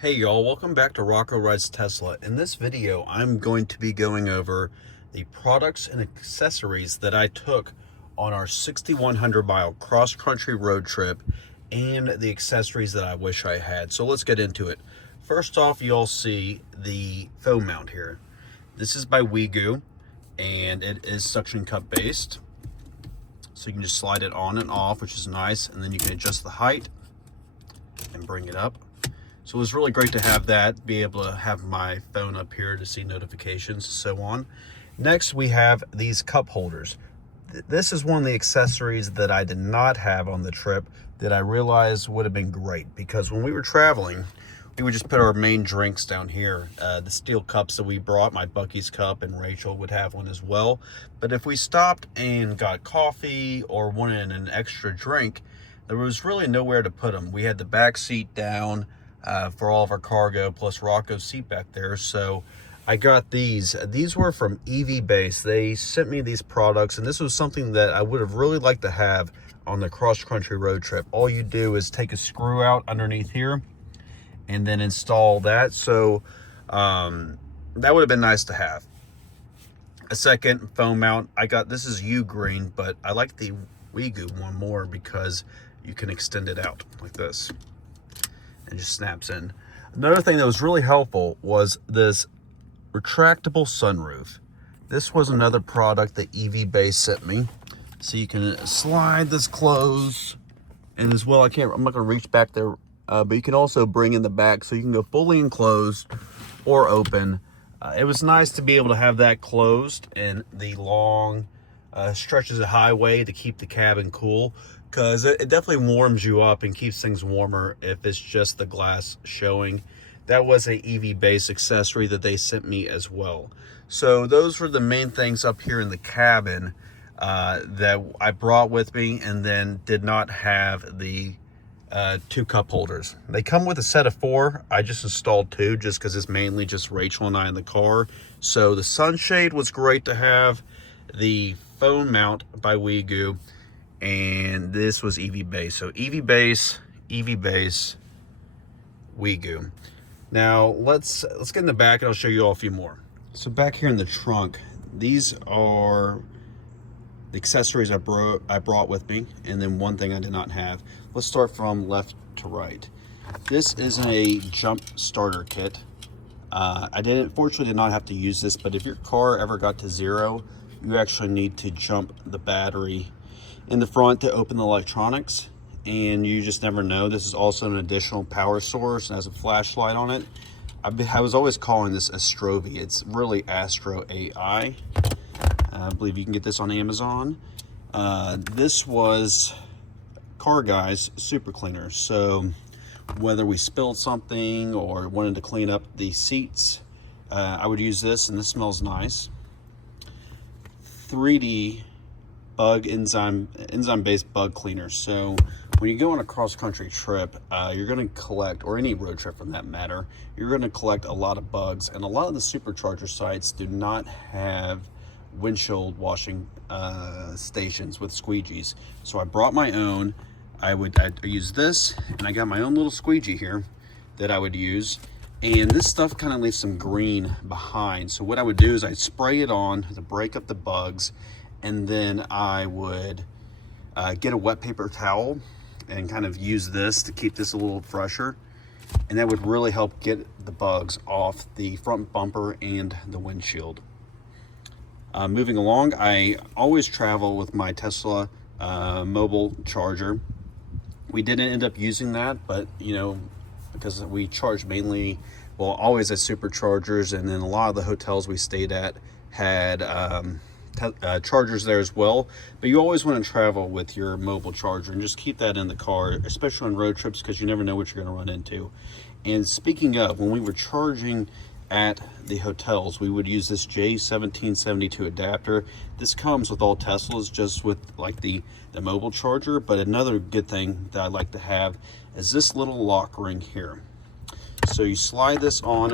Hey y'all, welcome back to Rocco Rides Tesla. In this video, I'm going to be going over the products and accessories that I took on our 6,100 mile cross-country road trip and the accessories that I wish I had. So let's get into it. First off, you'll see the phone mount here. This is by Wigoo and it is suction cup based. So you can just slide it on and off, which is nice, and then you can adjust the height and bring it up. So it was really great to have that, be able to have my phone up here to see notifications and so on. Next, we have these cup holders. This is one of the accessories that I did not have on the trip that I realized would have been great, because when we were traveling, we would just put our main drinks down here. The steel cups that we brought, my Bucky's cup, and Rachel would have one as well. But if we stopped and got coffee or wanted an extra drink, there was really nowhere to put them. We had the back seat down for all of our cargo, plus Rocco's seat back there. So I got these. These were from EV Base. They sent me these products, and this was something that I would have really liked to have on the cross-country road trip. All you do is take a screw out underneath here and then install that. So that would have been nice to have. A second phone mount. I got, this is U green, but I like the Wigoo one more because you can extend it out like this. And just snaps in. Another thing that was really helpful was this retractable sunroof. This was another product that EV Base sent me. So you can slide this closed, and as well, I'm not gonna reach back there, but you can also bring in the back so you can go fully enclosed or open. It was nice to be able to have that closed and the long stretches of highway to keep the cabin cool, because it definitely warms you up and keeps things warmer if it's just the glass showing. That was a EV Base accessory that they sent me as well. So those were the main things up here in the cabin that I brought with me, and then did not have the 2 cup holders. They come with a set of 4. I just installed 2 just because it's mainly just Rachel and I in the car. So the sunshade was great to have, the phone mount by Wigoo, and this was EV Base. So EV Base, Wigoo. Now let's get in the back and I'll show you all a few more. So back here in the trunk, these are the accessories I brought with me, and then one thing I did not have. Let's start from left to right. This is a jump starter kit. Fortunately did not have to use this, but if your car ever got to 0, you actually need to jump the battery in the front to open the electronics, and you just never know. This is also an additional power source and has a flashlight on it. I was always calling this Astrovy. It's really Astro AI. I believe you can get this on Amazon. This was Car Guy's super cleaner. So whether we spilled something or wanted to clean up the seats, I would use this, and this smells nice. 3D bug enzyme based bug cleaner. So when you go on a cross-country trip, you're going to collect, or any road trip from that matter, you're going to collect a lot of bugs, and a lot of the Supercharger sites do not have windshield washing stations with squeegees. So I brought my own. I use this, and I got my own little squeegee here that I would use, and this stuff kind of leaves some green behind. So what I would do is I'd spray it on to break up the bugs, and then I would get a wet paper towel and kind of use this to keep this a little fresher, and that would really help get the bugs off the front bumper and the windshield. Moving along, I always travel with my Tesla mobile charger. We didn't end up using that, but because we charged mainly, well, always at Superchargers, and then a lot of the hotels we stayed at had chargers there as well. But you always want to travel with your mobile charger and just keep that in the car, especially on road trips, because you never know what you're going to run into. And speaking of, when we were charging at the hotels, we would use this J1772 adapter. This comes with all Teslas, just with like the mobile charger. But another good thing that I like to have is this little lock ring here. So you slide this on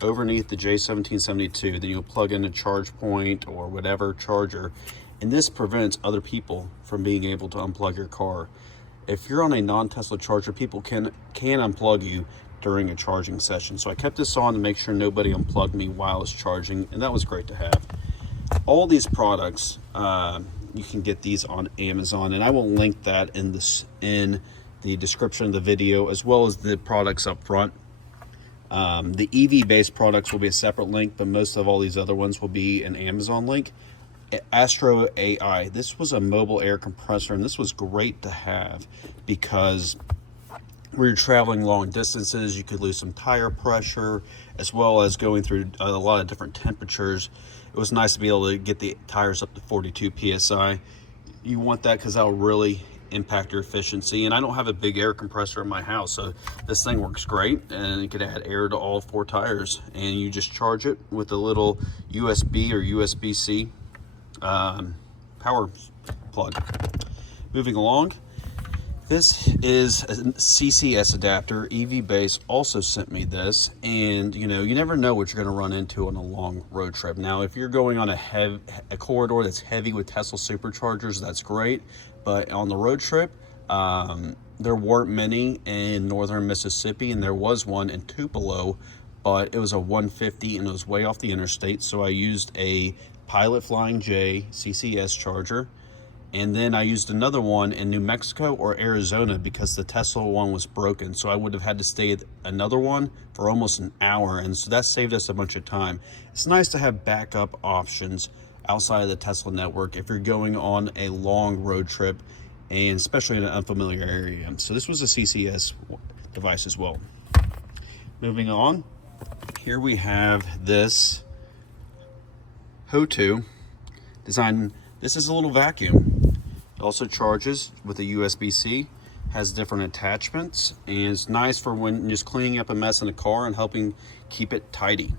overneath the J1772, then you'll plug in a charge point or whatever charger, and this prevents other people from being able to unplug your car. If you're on a non-Tesla charger, people can unplug you. during a charging session. So I kept this on to make sure nobody unplugged me while I was charging, and that was great to have. All these products, you can get these on Amazon, and I will link that in the description of the video, as well as the products up front. The EV based products will be a separate link, but most of all these other ones will be an Amazon link. Astro AI, this was a mobile air compressor, and this was great to have because we were traveling long distances. You could lose some tire pressure, as well as going through a lot of different temperatures. It was nice to be able to get the tires up to 42 psi. You want that because that will really impact your efficiency. And I don't have a big air compressor in my house, so this thing works great, and it could add air to all 4 tires. And you just charge it with a little USB or USB-C power plug. Moving along, this is a CCS adapter. EV Base also sent me this, and you never know what you're going to run into on a long road trip. Now, if you're going on a corridor that's heavy with Tesla Superchargers, that's great. But on the road trip, there weren't many in northern Mississippi, and there was one in Tupelo, but it was a 150 and it was way off the interstate. So I used a Pilot Flying J CCS charger, and then I used another one in New Mexico or Arizona because the Tesla one was broken. So I would have had to stay at another one for almost an hour, and so that saved us a bunch of time. It's nice to have backup options outside of the Tesla network if you're going on a long road trip, and especially in an unfamiliar area. So this was a CCS device as well. Moving on, here we have this HO2 design. This is a little vacuum. It also charges with a USB-C, has different attachments, and it's nice for when just cleaning up a mess in a car and helping keep it tidy.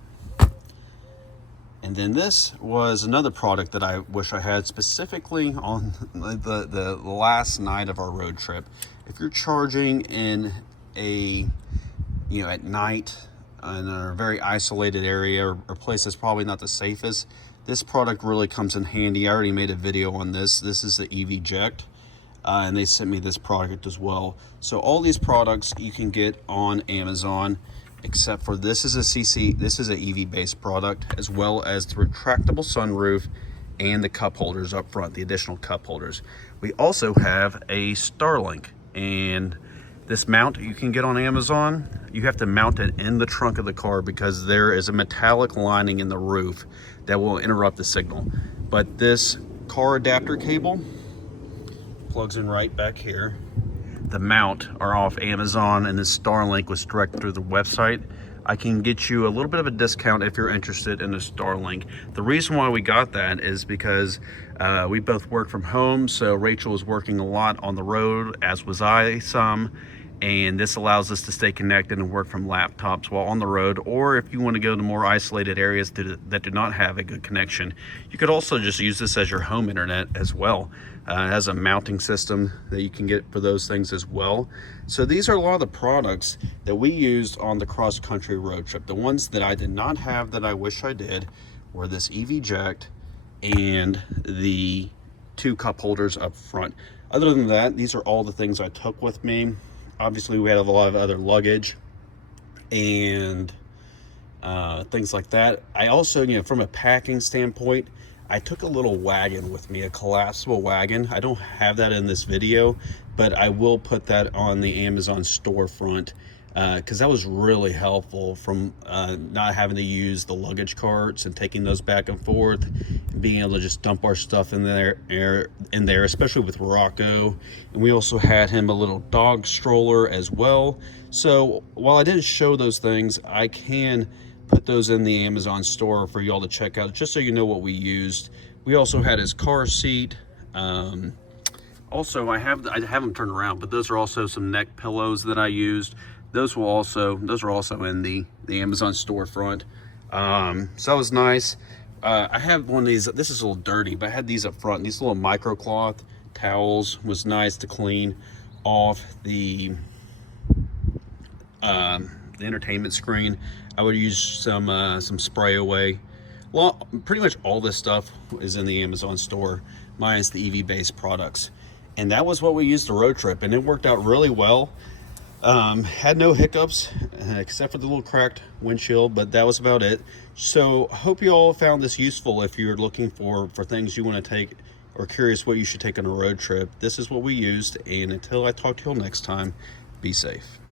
And then this was another product that I wish I had, specifically on the last night of our road trip. If you're charging in at night in a very isolated area or place that's probably not the safest, this product really comes in handy. I already made a video on this. This is the EV Ject, and they sent me this product as well. So all these products you can get on Amazon, except for this is an EV based product, as well as the retractable sunroof and the cup holders up front, the additional cup holders. We also have a Starlink, and this mount you can get on Amazon. You have to mount it in the trunk of the car because there is a metallic lining in the roof that will interrupt the signal. But this car adapter cable plugs in right back here. The mount are off Amazon, and this Starlink was direct through the website. I can get you a little bit of a discount if you're interested in a Starlink. The reason why we got that is because we both work from home, so Rachel was working a lot on the road, as was I some, and this allows us to stay connected and work from laptops while on the road. Or if you want to go to more isolated areas that do not have a good connection, you could also just use this as your home internet as well. It has a mounting system that you can get for those things as well. So these are a lot of the products that we used on the cross-country road trip. The ones that I did not have that I wish I did were this EV Ject and the 2 cup holders up front. Other than that, these are all the things I took with me. Obviously, we had a lot of other luggage and things like that. I also, from a packing standpoint, I took a little wagon with me, a collapsible wagon. I don't have that in this video, but I will put that on the Amazon storefront because that was really helpful from not having to use the luggage carts and taking those back and forth, and being able to just dump our stuff in there, especially with Rocco. And we also had him a little dog stroller as well. So while I didn't show those things, I can put those in the Amazon store for y'all to check out, just so you know what we used. We also had his car seat. Also, I have them turned around, but those are also some neck pillows that I used. Those are also in the Amazon storefront. So that was nice. I have one of these. This is a little dirty, but I had these up front. These little microcloth towels was nice to clean off the entertainment screen. I would use some spray away. Well, pretty much all this stuff is in the Amazon store, minus the EV based products. And that was what we used the road trip, and it worked out really well. Had no hiccups except for the little cracked windshield, but that was about it. So hope you all found this useful. If you're looking for things you want to take or curious what you should take on a road trip, this is what we used. And until I talk to you all next time, be safe.